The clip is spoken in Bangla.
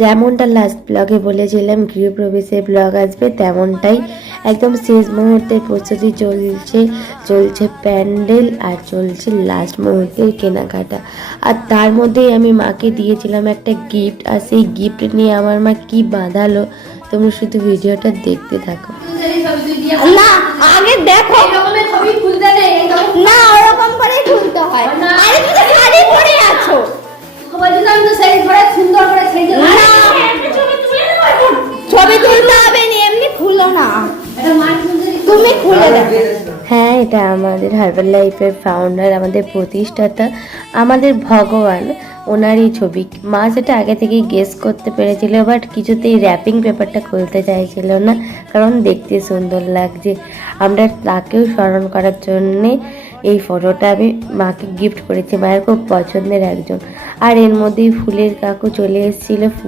যেমনটা লাস্ট ব্লগে বলেছিলাম গৃহপ্রবেশের ব্লগ আসবে, তেমনটাই একদম শেষ মুহূর্তের প্রস্তুতি চলছে প্যান্ডেল আর চলছে লাস্ট মুহূর্তের কেনাকাটা। আর তার মধ্যেই আমি মাকে দিয়েছিলাম একটা গিফট, আর সেই গিফট নিয়ে আমার মা কি বাঁধালো তোমরা শুধু ভিডিওটা দেখতে থাকো। না আগে দেখো না ওরকম করে খুলতে হয়। আরে তুমি শাড়ি পরে আছো, ছবি তুলতে হবে না, এমনি খুলো না, তুমি খুলে দেখো। হ্যাঁ, এটা আমাদের হার্বাল লাইফের ফাউন্ডার, আমাদের প্রতিষ্ঠাতা, আমাদের ভগবান, ওনারই ছবি। মা সেটা আগে থেকেই গেস করতে পেরেছিল, বাট কিছুতেই র্যাপিং পেপারটা খুলতে চাইছিল না, কারণ দেখতে সুন্দর লাগছে। আমরা তাকেও স্মরণ করার জন্যে এই ফটোটা আমি মাকে গিফট করেছি, মায়ের খুব পছন্দের একজন। আর এর মধ্যেই ফুলের কাকু চলে এসেছিলো, ফুল